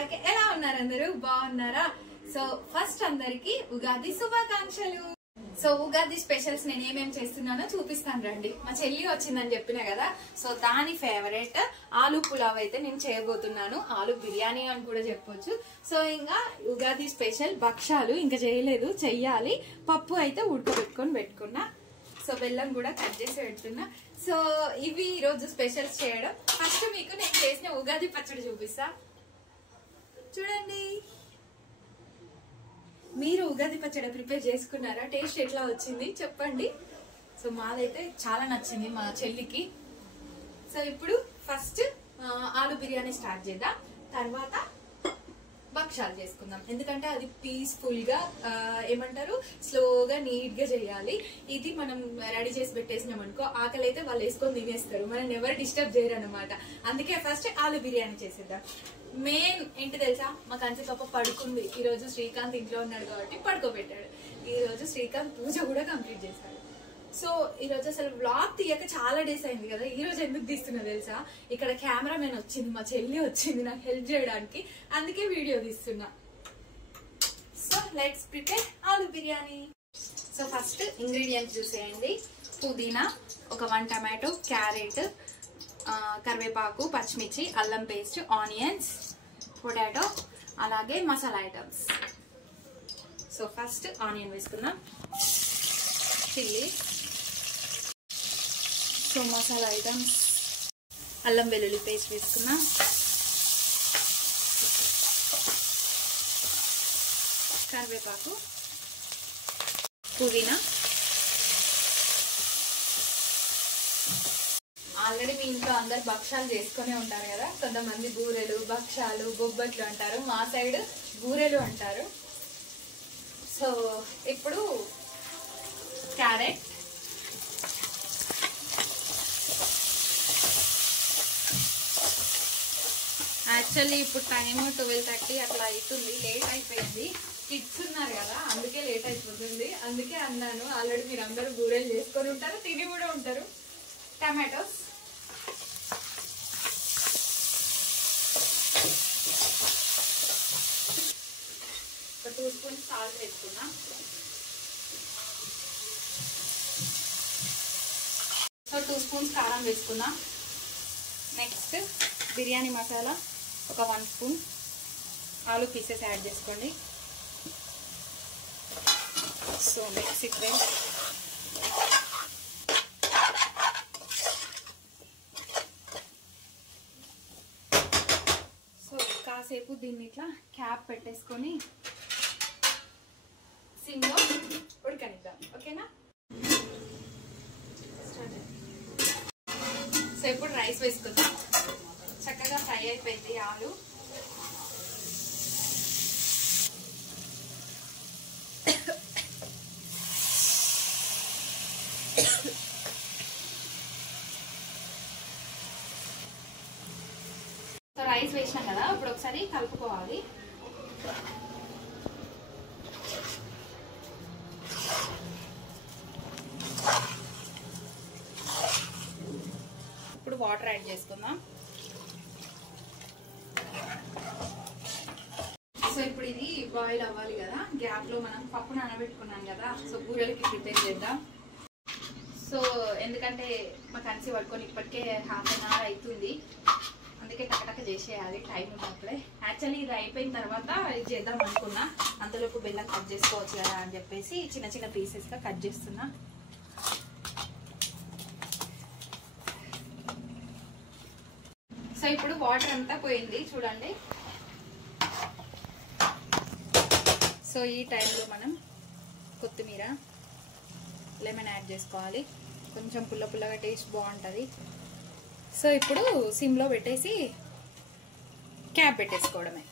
Back. ఎలా ఉన్నారు అందరూ? బాగున్నారా? సో ఫస్ట్ అందరికి ఉగాది శుభాకాంక్షలు. సో ఉగాది స్పెషల్స్ నేను ఏమేమి చేస్తున్నానో చూపిస్తాను రండి. మా చెల్లి వచ్చిందని చెప్పినా కదా, సో దాని ఫేవరెట్ ఆలు పులావ్ అయితే నేను చేయబోతున్నాను. ఆలు బిర్యానీ అని కూడా చెప్పొచ్చు. సో ఇంకా ఉగాది స్పెషల్ భక్షాలు ఇంకా చేయలేదు, చెయ్యాలి. పప్పు అయితే పెట్టుకున్నా. సో బెల్లం కూడా కట్ చేసి పెడుతున్నా. సో ఇవి ఈ రోజు స్పెషల్స్ చేయడం. ఫస్ట్ మీకు నేను చేసిన ఉగాది పచ్చడి చూపిస్తా, చూడండి. మీరు ఉగాది పచ్చడి ప్రిపేర్ చేసుకున్నారా? టేస్ట్ ఎట్లా వచ్చింది చెప్పండి. సో మాదైతే చాలా నచ్చింది మా చెల్లికి. సో ఇప్పుడు ఫస్ట్ ఆలు బిర్యానీ స్టార్ట్ చేద్దాం, తర్వాత భక్షాలు చేసుకుందాం. ఎందుకంటే అది పీస్ఫుల్ గా ఏమంటారు, స్లోగా నీట్ గా చేయాలి. ఇది మనం రెడీ చేసి పెట్టేసినాం అనుకో, ఆకలి అయితే వాళ్ళు వేసుకొని తినేస్తారు, మనం ఎవరు డిస్టర్బ్ చేయరు అనమాట. అందుకే ఫస్ట్ ఆలు బిర్యానీ చేసేద్దాం. మెయిన్ ఏంటి తెలుసా, మా కంచి పాప పడుకుంది. ఈ రోజు శ్రీకాంత్ ఇంట్లో ఉన్నాడు కాబట్టి పడుకోబెట్టాడు. ఈ రోజు శ్రీకాంత్ పూజ కూడా కంప్లీట్ చేశాడు. సో ఈ రోజు అసలు వ్లాగ్ తీయక చాలా డేస్ అయింది కదా. ఈ రోజు ఎందుకు తీస్తున్నా తెలుసా, ఇక్కడ కెమెరామెన్ వచ్చింది, మా చెల్లి వచ్చింది నాకు హెల్ప్ చేయడానికి, అందుకే వీడియో తీస్తున్నా. సో లెట్స్ ప్రిపేర్ ఆలు బిర్యానీ. సో ఫస్ట్ ఇంగ్రీడియంట్స్ చూసేయండి. పుదీనా, ఒక 1 టమాటో, క్యారెట్, కరివేపాకు, పచ్చిమిర్చి, అల్లం పేస్ట్, ఆనియన్స్, పొటాటో, అలాగే masala items. So first onion వేసుకుందాం, చిల్లీ. సో మసాలా ఐటమ్స్, అల్లం వెల్లుల్లి పేస్ట్ వేసుకున్నాం, కరివేపాకు, పుదీనా. ఆల్రెడీ మీ ఇంట్లో అందరు భక్షాలు చేసుకునే ఉంటారు కదా. కొంతమంది బూరెలు, భక్షాలు, బొబ్బట్లు అంటారు. మా సైడ్ బూరెలు అంటారు. సో ఇప్పుడు క్యారెట్, యాక్చువల్లీ ఇప్పుడు టైం 12:30 అట్లా అవుతుంది, లేట్ అయిపోయింది. కిడ్స్ ఉన్నారు కదా, అందుకే లేట్ అయిపోతుంది. అందుకే అన్నాను, ఆల్రెడీ మీరు అందరూ బూరెలు చేసుకొని ఉంటారు, తిని కూడా ఉంటారు. టమాటోస్, ఒక 2 స్పూన్స్ సాల్ట్ వేసుకున్నా, సో 2 స్పూన్స్ కారం వేసుకున్నా. నెక్స్ట్ బిర్యానీ మసాలా ఒక 1 స్పూన్, ఆలు పీసెస్ యాడ్ చేసుకోండి. So mix it well. So కాసేపు దీన్ని ఇట్లా క్యాప్ పెట్టేసుకొని సిమ్లో ఉడకనిద్దాం, ఓకేనా? సో ఇప్పుడు రైస్ వేసుకుందాం. చక్కగా ఫ్రై అయిపోయింది ఆలు. సో రైస్ వేసినాం కదా, ఇప్పుడు ఒకసారి కలుపుకోవాలి. ఇప్పుడు వాటర్ యాడ్ చేసుకుందాం. సో ఇప్పుడు ఇది బాయిల్ అవ్వాలి కదా, గ్యాప్ లో మనం పప్పు నానబెట్టుకున్నాం కదా. సో బూరెలకి ప్రిపేర్ చేద్దాం. సో ఎందుకంటే మా కంచి పట్టుకొని ఇప్పటికే 1/2 an hour అవుతుంది, అందుకే టకటక చేసేయాలి టైం ఉన్నప్పుడే. యాక్చువల్లీ ఇది అయిపోయిన తర్వాత ఇది చేద్దాం అనుకున్నా, అంతలోపు బెల్లం కట్ చేసుకోవచ్చు కదా అని చెప్పేసి చిన్న చిన్న పీసెస్గా కట్ చేస్తున్నా. సో ఇప్పుడు వాటర్ అంతా పోయింది చూడండి. సో ఈ టైంలో మనం కొత్తిమీర, లెమన్ యాడ్ చేసుకోవాలి. కొంచెం పుల్ల పుల్లగా టేస్ట్ బాగుంటుంది. సో ఇప్పుడు సిమ్లో పెట్టేసి క్యాప్ పెట్టేసుకోవడమే.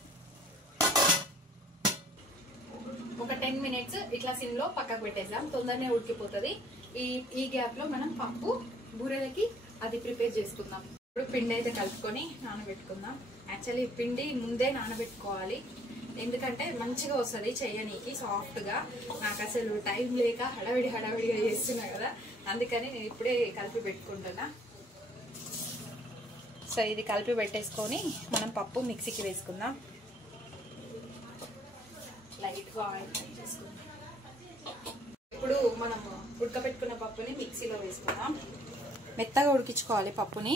ఒక 10 minutes ఇట్లా సిమ్లో పక్కకు పెట్టేద్దాం, తొందరనే ఉడికిపోతుంది. ఈ గ్యాప్లో మనం పప్పు బూరెలకి అది ప్రిపేర్ చేసుకుందాం. ఇప్పుడు పిండి అయితే కలుపుకొని నానబెట్టుకుందాం. యాక్చువల్లీ పిండి ముందే నానబెట్టుకోవాలి, ఎందుకంటే మంచిగా వస్తుంది చెయ్యనీకి సాఫ్ట్గా. నాకు అసలు టైం లేక హడావిడిగా చేస్తున్నా కదా, అందుకని నేను ఇప్పుడే కలిపి పెట్టుకుంటున్నా. సో ఇది కలిపి పెట్టేసుకొని మనం పప్పు మిక్సీకి వేసుకుందాం. లైట్గా ఆయిల్ ఫ్రై చేసుకుందాం. ఇప్పుడు మనం ఉడకబెట్టుకున్న పప్పుని మిక్సీలో వేసుకుందాం. మెత్తగా ఉడికించుకోవాలి పప్పుని.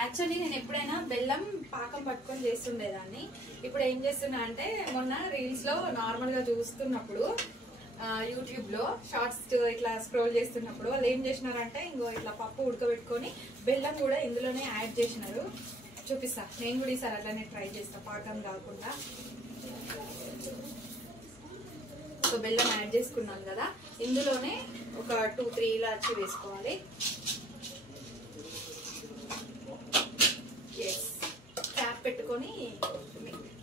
యాక్చువల్లీ నేను ఎప్పుడైనా బెల్లం పాకం పట్టుకొని చేస్తుండేదాన్ని. ఇప్పుడు ఏం చేస్తున్నా అంటే మొన్న రీల్స్ లో నార్మల్ గా చూస్తున్నప్పుడు యూట్యూబ్ లో షార్ట్స్ ఇట్లా స్క్రోల్ చేస్తున్నప్పుడు వాళ్ళు ఏం చేసినారంటే ఇంకో ఇట్లా పప్పు ఉడకబెట్టుకొని బెల్లం కూడా ఇందులోనే యాడ్ చేసినారు. చూపిస్తా, నేను కూడా ఈసారి అట్లానే ట్రై చేస్తా పాకం కాకుండా. సో బెల్లం యాడ్ చేసుకున్నాను కదా, ఇందులోనే ఒక 2-3 ఇలాచి వేసుకోవాలి. క్యాప్ పెట్టుకొని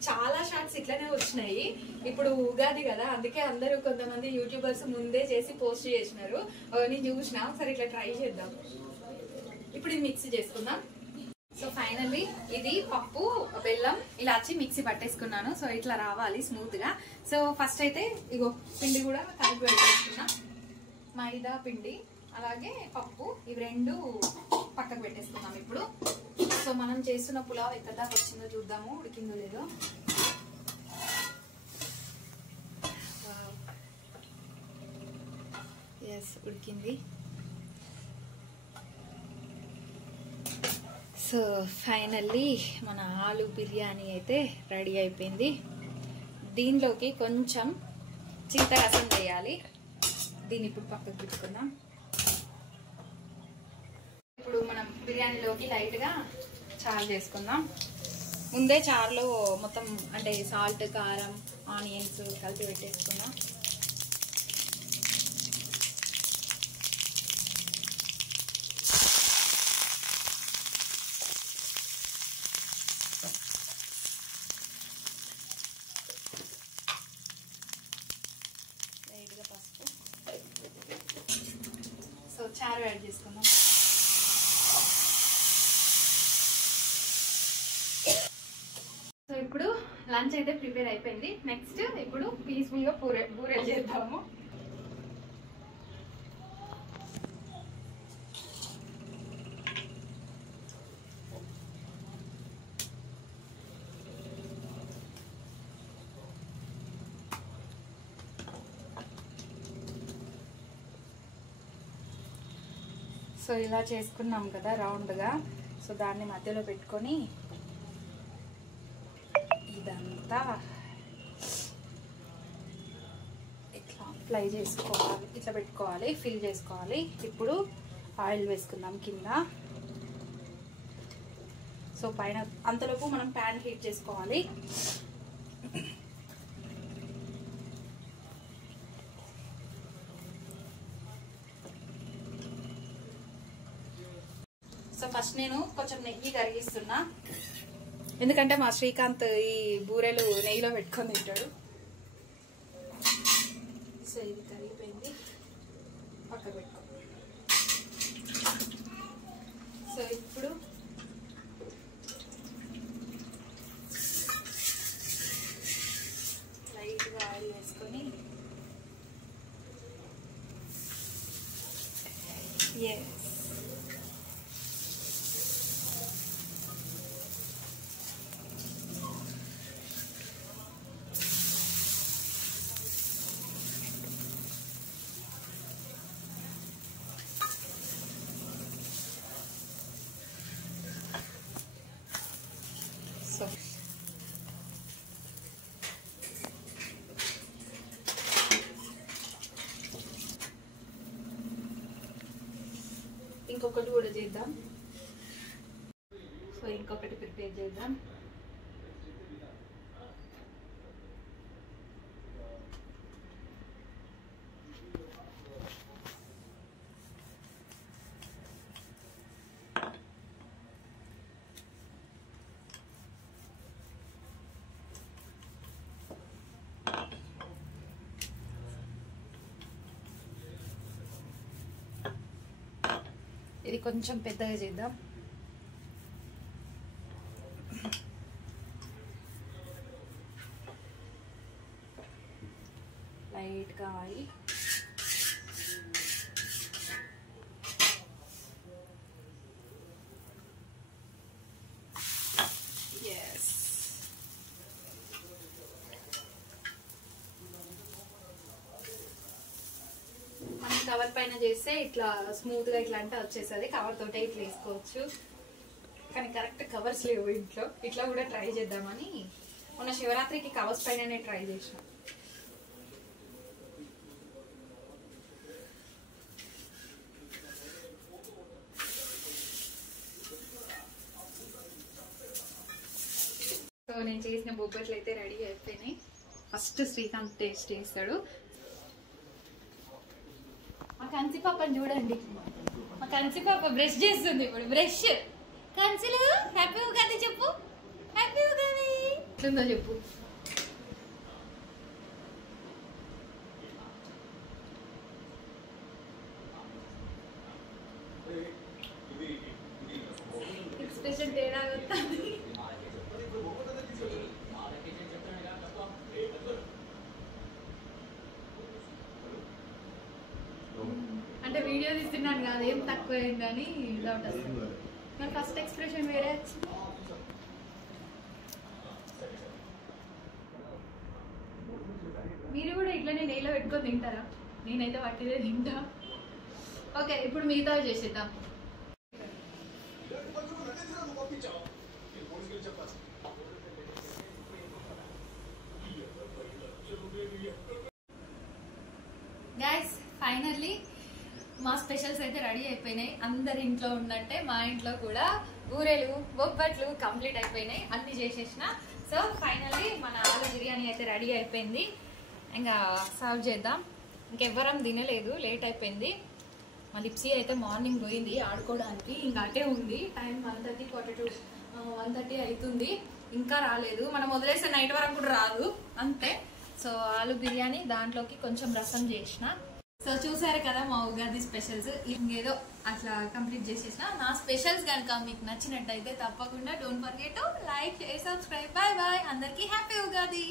చాలా షార్ట్స్ ఇట్లనే వచ్చినాయి. ఇప్పుడు ఉగాది కదా, అందుకే అందరూ కొంతమంది యూట్యూబర్స్ ముందే చేసి పోస్ట్ చేసినారు. నేను చూసిన ఒకసారి ఇట్లా ట్రై చేద్దాం. ఇప్పుడు ఇది మిక్సీ చేసుకుందాం. సో ఫైనల్లీ ఇది పప్పు బెల్లం ఇలాచి మిక్సీ పట్టేసుకున్నాను. సో ఇట్లా రావాలి స్మూత్ గా. సో ఫస్ట్ అయితే ఇగో పిండి కూడా కలిపి పెట్టేసుకున్నా. మైదా పిండి అలాగే పప్పు ఇవి రెండు పక్కకు పెట్టేసుకున్నాం ఇప్పుడు. సో మనం చేస్తున్న పులావ్ ఎక్కడ దాకా వచ్చిందో చూద్దాము, ఉడికిందో లేదో. ఎస్, ఉడికింది. సో ఫైనల్లీ మన ఆలు బిర్యానీ అయితే రెడీ అయిపోయింది. దీనిలోకి కొంచెం చింతరసం వేయాలి. దీన్ని ఇప్పుడు పక్కకు పెట్టుకుందాం. ఇప్పుడు మనం బిర్యానీలోకి లైట్గా చారు చేసుకుందాం. ముందే చారులో మొత్తం అంటే సాల్ట్, కారం, ఆనియన్స్ కలిపి పెట్టేసుకుందాం. లైట్గా పసుపు. సో చారు యాడ్ చేసుకుందాం. సో ఇప్పుడు లంచ్ అయితే ప్రిపేర్ అయిపోయింది. నెక్స్ట్ ఇప్పుడు పీస్ఫుల్ గా బూరెలు చేద్దాము. సో ఇలా చేసుకున్నాం కదా రౌండ్గా. సో దాన్ని మధ్యలో పెట్టుకొని ఇదంతా ఇట్లా అప్లై చేసుకోవాలి, ఇట్లా పెట్టుకోవాలి, ఫిల్ చేసుకోవాలి. ఇప్పుడు ఆయిల్ వేసుకుందాం కింద. సో పైన అంతలోపు మనం ప్యాన్ హీట్ చేసుకోవాలి. సో ఫస్ట్ నేను కొంచెం నెయ్యి కరిగిస్తున్నా, ఎందుకంటే మా శ్రీకాంత్ ఈ బూరెలు నెయ్యిలో పెట్టుకొని తింటాడు. సో ఇది కరిగిపోయింది, పక్క పెట్టుకో. సో ఇప్పుడు లైట్గా ఆయిల్ వేసుకొని సో ఇంకొకటి కూడా చేద్దాం. సో ఇంకొకటి ప్రిపేర్ చేద్దాం. ఇది కొంచెం పెద్దగా చేద్దాం. లైట్గా ఆయిల్. కవర్ పైన చేస్తే ఇట్లా స్మూత్ గా ఇట్లా అంటే వచ్చేసరి కవర్ తోటే ఇట్లా వేసుకోవచ్చు. కానీ కరెక్ట్ కవర్స్ లేవు ఇంట్లో. ఇట్లా కూడా ట్రై చేద్దామని మొన్న శివరాత్రికి కవర్స్ పైననే ట్రై చేసిన. సో నేను చేసిన బొబ్బట్లు అయితే రెడీ అయిపోయినాయి. ఫస్ట్ శ్రీకాంత్ టేస్ట్ చేస్తాడు. మా కంచి పాపని చూడండి, మా కంచి పాప బ్రష్ చేస్తుంది ఇప్పుడు. బ్రష్ కంచిలు హ్యాపీ ఉగాది చెప్పు, హ్యాపీ ఉగాది ఎట్లుందో చెప్పు. ఎక్స్ప్రెషన్ తేడా వస్తుంది. అంటే వీడియో తీస్తున్నాను కాదు, ఏం తక్కువ అయిందని డౌట్ వస్తుంది. కానీ ఫస్ట్ ఎక్స్ప్రెషన్ వేరే వచ్చింది. మీరు కూడా ఇట్లనే నెయ్యిలో పెట్టుకొని తింటారా? నేనైతే పట్టిదే తింటా. ఓకే, ఇప్పుడు మిగతా చేసేద్దాం. గైస్ ఫైనల్లీ మా స్పెషల్స్ అయితే రెడీ అయిపోయినాయి. అందరి ఇంట్లో ఉన్నట్టే మా ఇంట్లో కూడా బూరెలు బొబ్బట్లు కంప్లీట్ అయిపోయినాయి. అన్ని చేసేసిన. సో ఫైనల్లీ మన ఆలు బిర్యానీ అయితే రెడీ అయిపోయింది. ఇంకా సర్వ్ చేద్దాం. ఇంకెవ్వరం తినలేదు, లేట్ అయిపోయింది. మా లిప్సీ అయితే మార్నింగ్ పోయింది ఆడుకోవడానికి, ఇంకా అటే ఉంది. టైం 1:30 అవుతుంది, ఇంకా రాలేదు. మనం వదిలేస్తే నైట్ వరకు కూడా రాదు అంతే. సో ఆలు బిర్యానీ, దాంట్లోకి కొంచెం రసం చేసిన. సో చూసారు కదా మా ఉగాది స్పెషల్స్. ఇంకేదో అట్లా కంప్లీట్ చేసేసిన. నా స్పెషల్స్ కనుక మీకు నచ్చినట్టయితే తప్పకుండా don't forget to like, share, subscribe. Bye bye. అందరికీ హ్యాపీ ఉగాది.